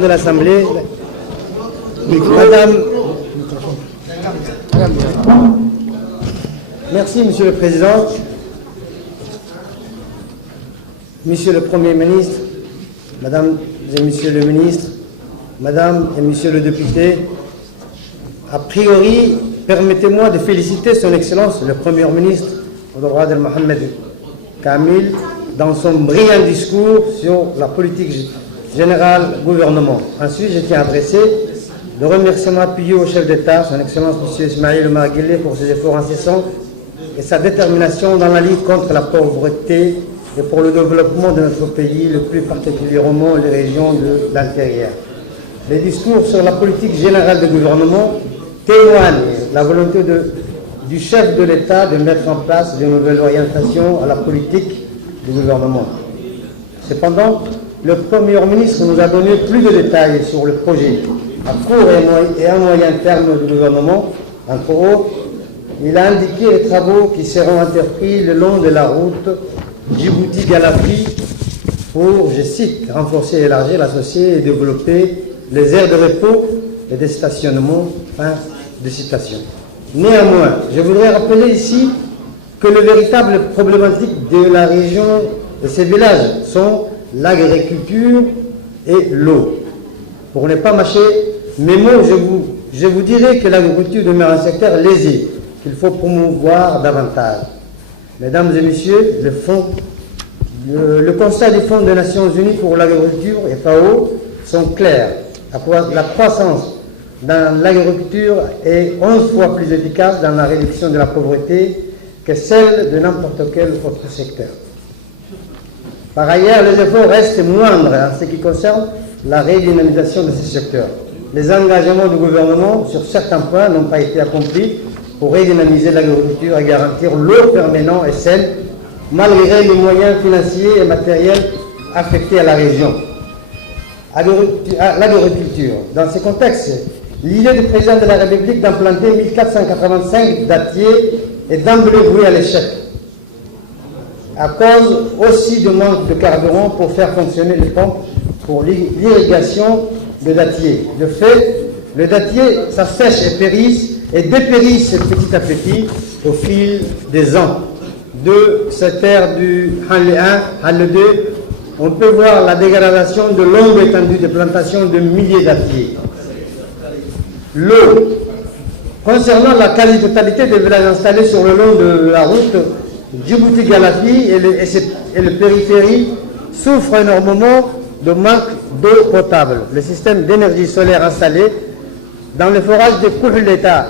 de l'Assemblée, Madame... Merci, Monsieur le Président. Monsieur le Premier ministre, Madame et Monsieur le ministre, Madame et Monsieur le député, a priori, permettez-moi de féliciter Son Excellence le Premier ministre, Abdelrahman Mohamed Kamil, dans son brillant discours sur la politique générale gouvernement. Ensuite, je tiens à adresser le remerciement appuyé au chef d'État, Son Excellence M. Ismaïl Omar Guelleh, pour ses efforts incessants et sa détermination dans la lutte contre la pauvreté et pour le développement de notre pays, le plus particulièrement les régions de l'intérieur. Les discours sur la politique générale du gouvernement témoignent de la volonté du chef de l'État de mettre en place de nouvelles orientations à la politique du gouvernement. Cependant, le Premier ministre nous a donné plus de détails sur le projet à court et à moyen terme du gouvernement. Entre autres, il a indiqué les travaux qui seront entrepris le long de la route Djibouti-Galafi pour, je cite, renforcer et élargir, l'associer et développer les aires de repos et de stationnement. Fin de citation. Néanmoins, je voudrais rappeler ici que le véritable problématique de la région et ses villages sont l'agriculture et l'eau. Pour ne pas mâcher mes mots, je vous dirais que l'agriculture demeure un secteur lésé qu'il faut promouvoir davantage. Mesdames et messieurs, le constat du Fonds des Nations Unies pour l'agriculture, FAO, sont clairs. La croissance dans l'agriculture est 11 fois plus efficace dans la réduction de la pauvreté que celle de n'importe quel autre secteur. Par ailleurs, les efforts restent moindres en ce qui concerne la redynamisation de ces secteurs. Les engagements du gouvernement sur certains points n'ont pas été accomplis pour redynamiser l'agriculture et garantir l'eau permanente et saine, malgré les moyens financiers et matériels affectés à la région. L'agriculture. Dans ce contexte, l'idée du président de la République d'implanter 1485 dattiers est d'emblée vouée à l'échec, à cause aussi du manque de carburant pour faire fonctionner les pompes pour l'irrigation de dattiers. De fait, le dattier s'assèche et dépérisse petit à petit au fil des ans. De cette ère du Halle 1, Halle 2, on peut voir la dégradation de longues étendues de plantations de milliers dattiers. L'eau. Concernant la quasi-totalité des villages installés sur le long de la route Djibouti-Galafi et le périphérie souffrent énormément de manque d'eau potable. Le système d'énergie solaire installé dans le forage de Kouhleta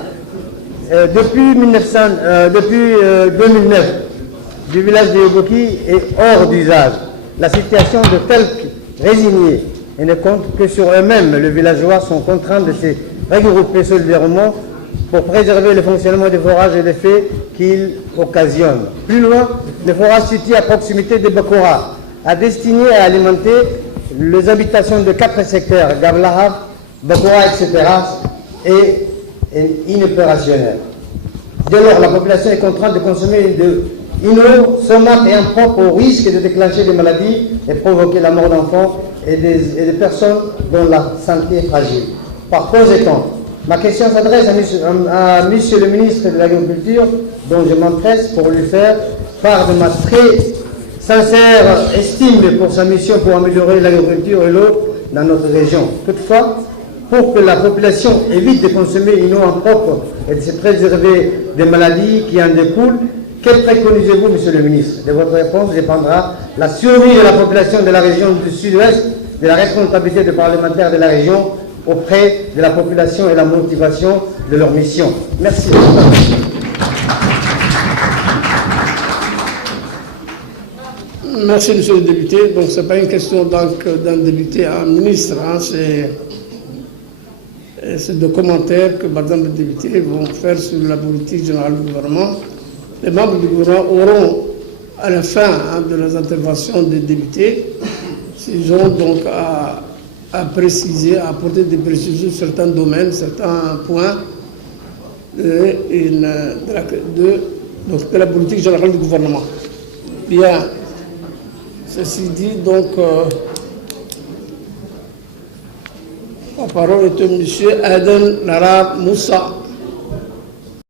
depuis 2009 du village de Yoboki est hors d'usage. La situation de quelques résignés et ne compte que sur eux-mêmes. Les villageois sont contraints de se regrouper solidairement pour préserver le fonctionnement des forages et les faits qu'ils occasionnent. Plus loin, le forage situé à proximité de Bakora a destiné à alimenter les habitations de 4 secteurs, Gablahav, Bakora, etc., est inopérationnel. Dès lors, la population est contrainte de consommer une eau saumâtre et impropre au risque de déclencher des maladies et provoquer la mort d'enfants et des personnes dont la santé est fragile. Par conséquent, ma question s'adresse à Monsieur le ministre de l'Agriculture, dont je m'empresse pour lui faire part de ma très sincère estime pour sa mission pour améliorer l'agriculture et l'eau dans notre région. Toutefois, pour que la population évite de consommer une eau impropre et de se préserver des maladies qui en découlent, que préconisez-vous, Monsieur le ministre? De votre réponse dépendra la survie de la population de la région du Sud-Ouest, de la responsabilité des parlementaires de la région auprès de la population et la motivation de leur mission. Merci. Merci, Monsieur le député. Donc, ce n'est pas une question d'un député à un ministre, hein, c'est de commentaires que Madame le député vont faire sur la politique générale du gouvernement. Les membres du gouvernement auront, à la fin de leurs interventions des députés, ils ont donc à préciser, à apporter des précisions sur certains domaines, certains points de la politique générale du gouvernement. Bien, ceci dit, donc, La parole est au monsieur Aden Larab Moussa.